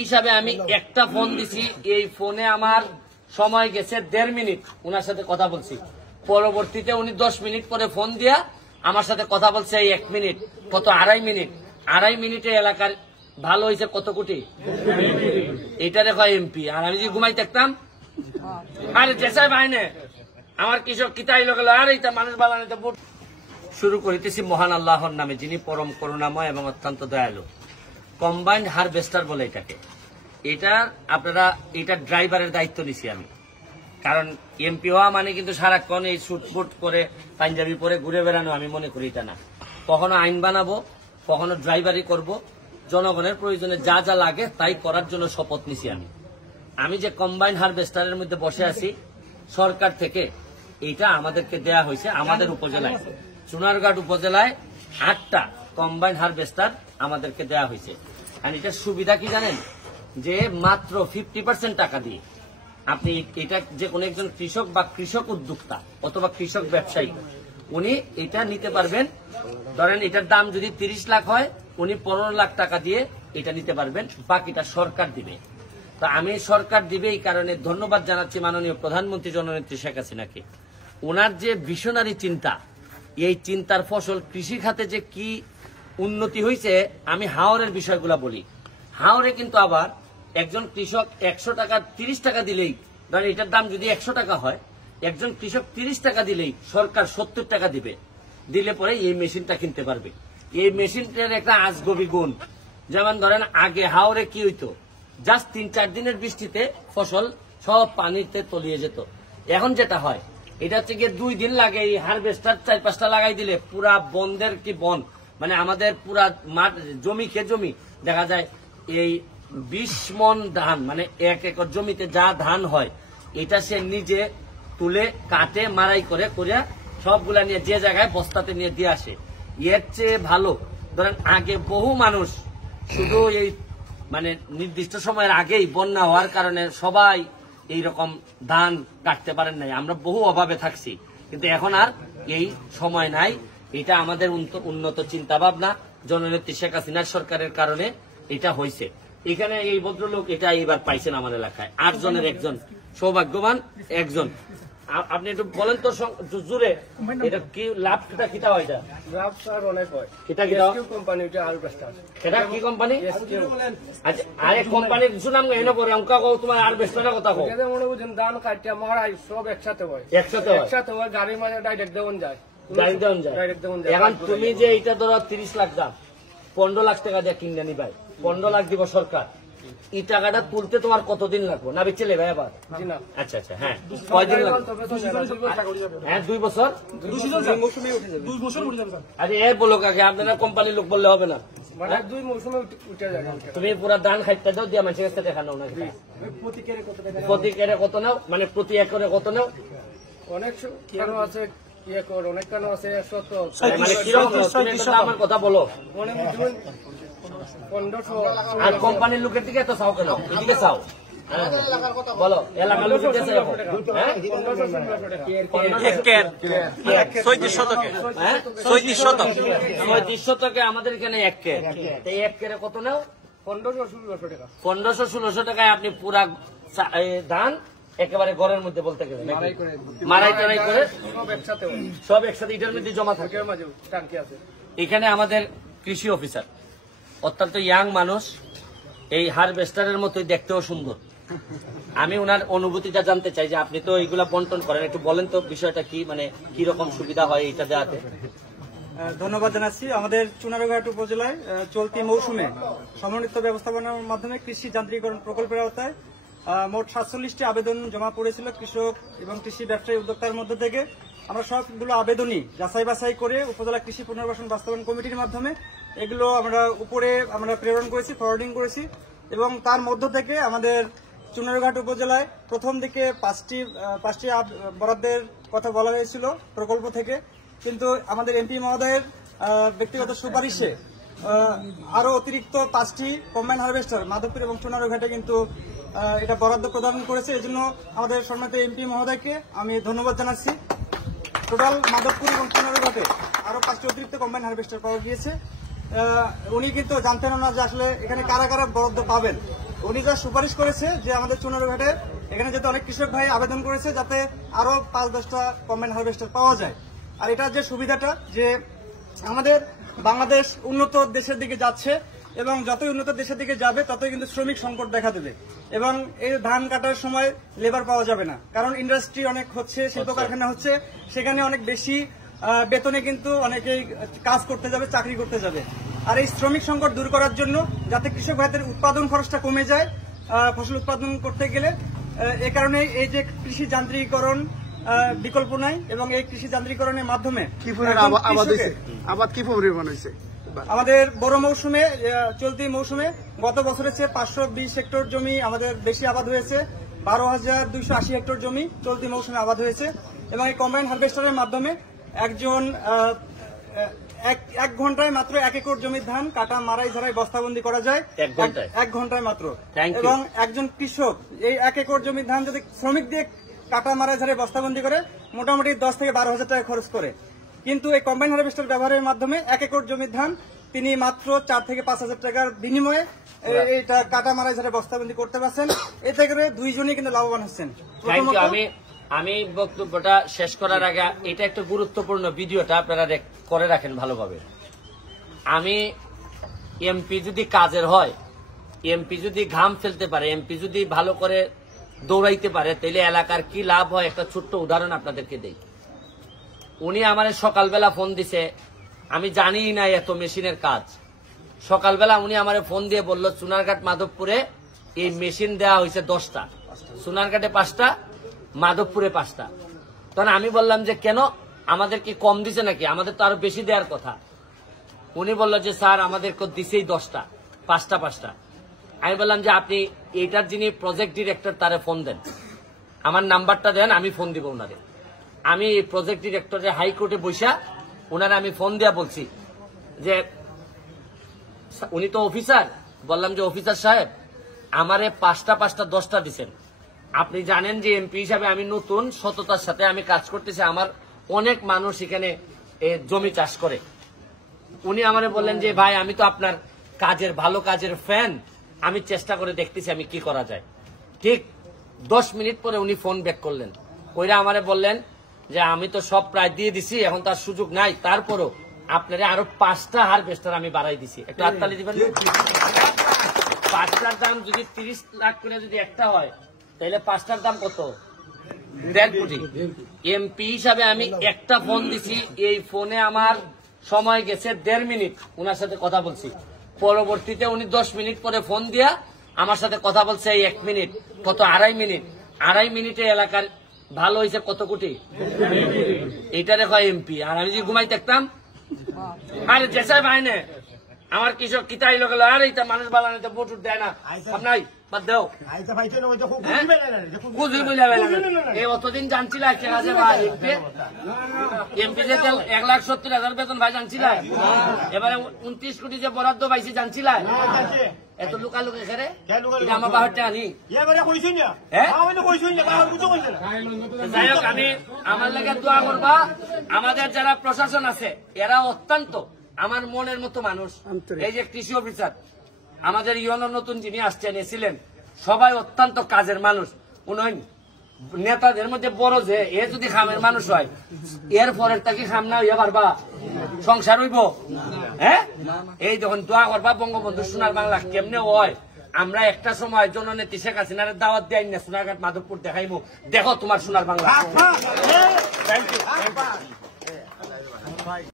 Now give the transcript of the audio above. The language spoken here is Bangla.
হিসাবে আমি একটা ফোন দিছি, এই ফোনে আমার সময় গেছে 1.5 মিনিট উনার সাথে কথা বলছি। পরবর্তীতে উনি 10 মিনিট পরে ফোন দিয়া আমার সাথে কথা বলছে 1 মিনিট, কত 2.5 মিনিট। 2.5 মিনিটে এলাকার ভালো হয়েছে কত কোটি, এটা দেখো এমপি। আর আমি যদি ঘুমাই থাকতাম, আরে জেসাই ভাইনে আমার কৃষক কিতাই লোক আর এইটা মানুষ বালানিতে ভোট শুরু করিতেছি মহান আল্লাহর নামে, যিনি পরম করুণাময় এবং অত্যন্ত দয়ালু। কম্বাইন্ড হারভেস্টার বলে এটাকে। এটা আপনারা এটা ড্রাইভারের দায়িত্ব নিছি আমি, কারণ এমপি হওয়া মানে কিন্তু সারাক্ষণ এই শুটফুট করে পাঞ্জাবি পরে ঘুরে বেড়ানো আমি মনে করি এটা না। কখনো আইন বানাবো, কখনো ড্রাইভারি করব, জনগণের প্রয়োজনে যা যা লাগে তাই করার জন্য শপথ নিছি আমি যে কম্বাইন্ড হারভেস্টারের মধ্যে বসে আছি, সরকার থেকে এইটা আমাদেরকে দেয়া হয়েছে। আমাদের উপজেলায় চুনারঘাট উপজেলায় 8টা কম্বাইন্ড হারভেস্টার আমাদেরকে দেয়া হয়েছে। আর এটার সুবিধা কি জানেন, যে মাত্র 50% টাকা দিয়ে আপনি এটা যে কোনো একজন কৃষক বা কৃষক উদ্যোক্তা অথবা কৃষক ব্যবসায়ী উনি এটা নিতে পারবেন। ধরেন এটার দাম যদি 30 লাখ হয়, উনি 15 লাখ টাকা দিয়ে এটা নিতে পারবেন, বাকিটা সরকার দিবে। তো আমি সরকার দিবে এই কারণে ধন্যবাদ জানাচ্ছি মাননীয় প্রধানমন্ত্রী জননেত্রী শেখ হাসিনাকে। ওনার যে ভিশনারি চিন্তা, এই চিন্তার ফসল কৃষি খাতে যে কি উন্নতি হয়েছে, আমি হাওরের বিষয়গুলো বলি। হাওরে কিন্তু আবার একজন কৃষক 100 টাকা 30 টাকা দিলেই, ধরেন এটার দাম যদি 100 টাকা হয়, একজন কৃষক 30 টাকা দিলেই সরকার 70 টাকা দিবে, দিলে পরে এই মেশিনটা কিনতে পারবে। এই মেশিনটার একটা আজগবি গুণ, যেমন ধরেন আগে হাওরে কি হইতো, জাস্ট 3-4 দিনের বৃষ্টিতে ফসল সব পানিতে তলিয়ে যেত। এখন যেটা হয়, এটা হচ্ছে গিয়ে 2 দিন লাগে। এই হারভেস্টার 4-5টা লাগাই দিলে পুরা বন্ধের কি বন, মানে আমাদের পুরা মাঠ জমি জমি দেখা যায় এই 20 মন ধান, মানে 1 একর জমিতে যা ধান হয় এটা সে নিজে তুলে কাটে মারাই করে সবগুলা নিয়ে যে জায়গায় বস্তাতে নিয়ে দিয়ে আসে। এর চেয়ে ভালো ধরেন আগে বহু মানুষ শুধু এই মানে নির্দিষ্ট সময়ের আগেই বন্যা হওয়ার কারণে সবাই এইরকম ধান কাটতে পারেন নাই, আমরা বহু অভাবে থাকছি। কিন্তু এখন আর এই সময় নাই। এটা আমাদের উন্নত চিন্তা ভাবনা জননেত্রী শেখ হাসিনার সরকারের কারণে এটা হয়েছে। এখানে এই ভদ্রলোক এটা এইবার পাইছেন আমার এলাকায় 8 জনের একজন, সৌভাগ্যবান একজন। আপনি একটু বলেন তো জুড়ে এটা কি লাভটা কিটা হয়? এটা লাভ স্যার অনেক হয়। এটা কি কোম্পানি, এটা হারভেস্টার। এটা কি কোম্পানি? আচ্ছা, আরে কোম্পানি শুনাম এনে পরে অঙ্কা কও, তোমার হারভেস্টারের কথা কও। এটা মনে বুঝেন ধান কাটিয়া মারাই সব একসাথে হয়, একসাথে হয়, গাড়ির মাঝে ডাইরেক্ট দেওয়া যায়, এখন তুমি যে এটা ধরো 30 লাখ দাম, 15 লাখ টাকা দিয়ে কিনে নিবাই, 15 লাখ দিব সরকার। এই টাকাটা তুলতে তোমার কতদিন লাগবে না বেচলে ভাই? আবার আচ্ছা আচ্ছা, হ্যাঁ কয়দিন লাগবে? হ্যাঁ 2 বছর। আরে এ বলো কাকে, আপনারা কোম্পানির লোক বললে হবে না। তুমি পুরা ধান খাইতে দাও দিয়া মানুষের কাছে দেখা নাও না, প্রতি কেরে কত নাও, মানে প্রতি একরে কত নাও? অনেক আছে, অনেক কেন আছে 100। আমার কথা বলো, 1500। আর কোম্পানির লোকের দিকে এত চাও কেন? এদিকে চাও বলো, এলাকার লোকের দিকে চাও। 35 শতকে আমাদের এখানে 1 কের, এই 1 কেরে কত নাও? 1500-1600 টাকা। 1500-1600 টাকায় আপনি পুরা ধান একেবারে ঘরের মধ্যে বলতে গেলে মারাই টারাই করে সব একসাথে এটার মধ্যে জমা থাকে। এখানে আমাদের কৃষি অফিসার অত্যন্ত ইয়াং মানুষ, এই হারভেস্টারের মতোই দেখতেও সুন্দর। আমি ওনার অনুভূতিটা জানতে চাই যে আপনি তো এইগুলা বন্টন করেন, একটু বলেন তো বিষয়টা কি, মানে কি রকম সুবিধা হয় এটা দেওয়াতে? ধন্যবাদ জানাচ্ছি। আমাদের চুনারঘাট উপজেলায় চলতি মৌসুমে সমন্বিত ব্যবস্থাপনার মাধ্যমে কৃষি যান্ত্রিকরণ প্রকল্পের আওতায় মোট 47টি আবেদন জমা পড়েছিল কৃষক এবং কৃষি ব্যবসায়ী উদ্যোক্তার মধ্য থেকে। আমরা সবগুলো আবেদনই যাচাই বাছাই করে উপজেলা কৃষি পুনর্বাসন বাস্তবায়ন কমিটির মাধ্যমে এগুলো আমরা প্রেরণ করেছি, ফরওয়ার্ডিং করেছি। এবং তার মধ্য থেকে আমাদের চুনারঘাট উপজেলায় প্রথম দিকে 5টি বরাদ্দের কথা বলা হয়েছিল প্রকল্প থেকে, কিন্তু আমাদের এমপি মহোদয়ের ব্যক্তিগত সুপারিশে আরো অতিরিক্ত 5টি কম্বাইন হারভেস্টার মাধবপুর এবং চুনারঘাটে কিন্তু এটা বরাদ্দ প্রদান করেছে। এজন্য আমাদের সম্মানিত এমপি মহোদয়কে আমি ধন্যবাদ জানাচ্ছি। টোটাল মাধবপুর এবং চুনারঘাটে আরো 5টি অতিরিক্ত কম্বাইন হারভেস্টার পাওয়া গিয়েছে। উনি কিন্তু জানতেন না যে আসলে এখানে কারা কারা বরাদ্দ পাবেন। উনি যা সুপারিশ করেছে যে আমাদের চুনারুঘাটে এখানে যাতে অনেক কৃষক ভাই আবেদন করেছে যাতে আরো 5-10টা কম্বাইন হারভেস্টার পাওয়া যায়। আর এটার যে সুবিধাটা যে আমাদের বাংলাদেশ উন্নত দেশের দিকে যাচ্ছে এবং যতই উন্নত দেশের দিকে যাবে ততই কিন্তু শ্রমিক সংকট দেখা দেবে এবং এই ধান কাটার সময় লেবার পাওয়া যাবে না, কারণ ইন্ডাস্ট্রি অনেক হচ্ছে, শিল্প কারখানা হচ্ছে, সেখানে অনেক বেশি বেতনে কিন্তু অনেকেই কাজ করতে যাবে, চাকরি করতে যাবে। আর এই শ্রমিক সংকট দূর করার জন্য যাতে কৃষক ভাইদের উৎপাদন খরচটা কমে যায় ফসল উৎপাদন করতে গেলে, এ কারণে এই যে কৃষি যান্ত্রিকীকরণ বিকল্প নাই এবং এই কৃষি যান্ত্রিকীকরণের মাধ্যমে আবাদ কি পরিমাণ হয়েছে আমাদের বড় মৌসুমে, চলতি মৌসুমে গত বছরের চেয়ে 520 হেক্টর জমি আমাদের বেশি আবাদ হয়েছে, 12,280 হেক্টর জমি চলতি মৌসুমে আবাদ হয়েছে এবং এই কম্বাইন হারভেস্টারের মাধ্যমে একজন এক ঘন্টায় মাত্র 1 একর জমির ধান কাটা, মারাই, ঝাড়াই, বস্তাবন্দি করা যায় 1 ঘন্টায় মাত্র। এবং একজন কৃষক এই 1 একর জমির ধান যদি শ্রমিক দিয়ে কাটা, মারাই, ঝাড়াই, বস্তাবন্দি করে মোটামুটি 10 থেকে 12,000 টাকা খরচ করে, কিন্তু এই কম্বাইন হারভেস্টার ব্যবহারের মাধ্যমে 1 একর জমির ধান তিনি মাত্র 4 থেকে 5,000 টাকার বিনিময়ে এটা কাটা, মারাই, ঝাড়াই, বস্তাবন্দি করতে পারছেন। এতে করে দুইজনই কিন্তু লাভবান হচ্ছেন। আমি বক্তব্যটা শেষ করার আগে এটা একটা গুরুত্বপূর্ণ ভিডিওটা আপনারা করে রাখেন ভালোভাবে। আমি এমপি যদি কাজের হয়, এমপি যদি ঘাম ফেলতে পারে, এমপি যদি ভালো করে দৌড়াইতে পারে, তাহলে এলাকার কি লাভ হয় একটা ছোট্ট উদাহরণ আপনাদেরকে দেই। উনি আমার সকালবেলা ফোন দিছে, আমি জানি না এত মেশিনের কাজ। সকালবেলা উনি আমার ফোন দিয়ে বলল চুনারঘাট মাধবপুরে এই মেশিন দেওয়া হয়েছে 10টা, চুনারঘাটে 5টা, মাধবপুরে 5টা। তখন আমি বললাম যে কেন, আমাদের কি কম দিছে নাকি, আমাদের তো আরো বেশি দেওয়ার কথা। উনি বলল যে স্যার আমাদের দিছেই 10টা, 5টা। আমি বললাম যে আপনি এইটার যিনি প্রজেক্ট ডিরেক্টর তারে ফোন দেন, আমার নাম্বারটা দেন, আমি ফোন দিব ওনারে। আমি প্রজেক্ট ডিরেক্টরে হাইকোর্টে বৈশা ওনারা আমি ফোন দিয়া বলছি যে উনি তো অফিসার, বললাম যে অফিসার সাহেব আমারে 5টা 10টা দিচ্ছেন, আপনি জানেন যে এমপি হিসাবে আমি নতুন, সততার সাথে আমি কাজ করতেছি, আমার অনেক মানুষ এখানে জমি চাষ করে। উনি আমারে বললেন যে ভাই আমি তো আপনার কাজের, ভালো কাজের ফ্যান, আমি চেষ্টা করে দেখতেছি আমি কি করা যায়। ঠিক 10 মিনিট পরে উনি ফোন ব্যাক করলেন, কইরা আমারে বললেন যে আমি তো সব প্রায় দিয়ে দিছি, এখন তার সুযোগ নাই, তারপরও আপনারা আরো 5টা হারভেস্টার আমি বাড়াই দিছি, একটু হাততালি দিবেন। 5টার দাম যদি 30 লাখ করে যদি একটা হয়, তাহলে 5টার দাম কত? 1.5 কোটি। এমপি হিসাবে আমি একটা ফোন দিছি, এই ফোনে আমার সময় গেছে 1.5 মিনিট ওনার সাথে কথা বলছি। পরবর্তীতে উনি 10 মিনিট পরে ফোন দিয়া আমার সাথে কথা বলছে এই 1 মিনিট, কত 2.5 মিনিট। 2.5 মিনিটে এলাকার ভালো হয়েছে কত কোটি, এইটারে কয় এমপি। আর আমি যদি ঘুমাই থাকতাম, আরে জেসাই ভাই নে আমার কৃষক কিতাই লোক, আর এইটা মানুষ বালানো ভোট দেয় না, আপনাই বাদ দেও অতদিন জানছিল এমপি যে 1,70,000 বেতন ভাই জানছিল, এবারে 29 কোটি যে বরাদ্দ পাইছি জানছিল, এত লুকালুকি খেরে আমার বাহারটা আনি। যাই হোক, আমি আমার লেগে দোয়া করবা, আমাদের যারা প্রশাসন আছে এরা অত্যন্ত আমার মনের মতো মানুষ। এই যে কৃষি অফিসার আমাদের ইউনিয়নের নতুন যিনি আসছেন এসেছিলেন, সবাই অত্যন্ত কাজের মানুষ। উনি নেতাদের মধ্যে বড় যে এ যদি খামের মানুষ হয়, এর পরের তাকে খাম না হইয়া পারবা, সংসার হইব? হ্যাঁ, এই যখন দোয়া করবা বঙ্গবন্ধু সোনার বাংলা কেমনে হয়, আমরা একটা সময় জননেত্রী শেখ হাসিনার দাওয়াত দেয় না, সোনারঘাট মাধবপুর দেখাইবো, দেখো তোমার সোনার বাংলা।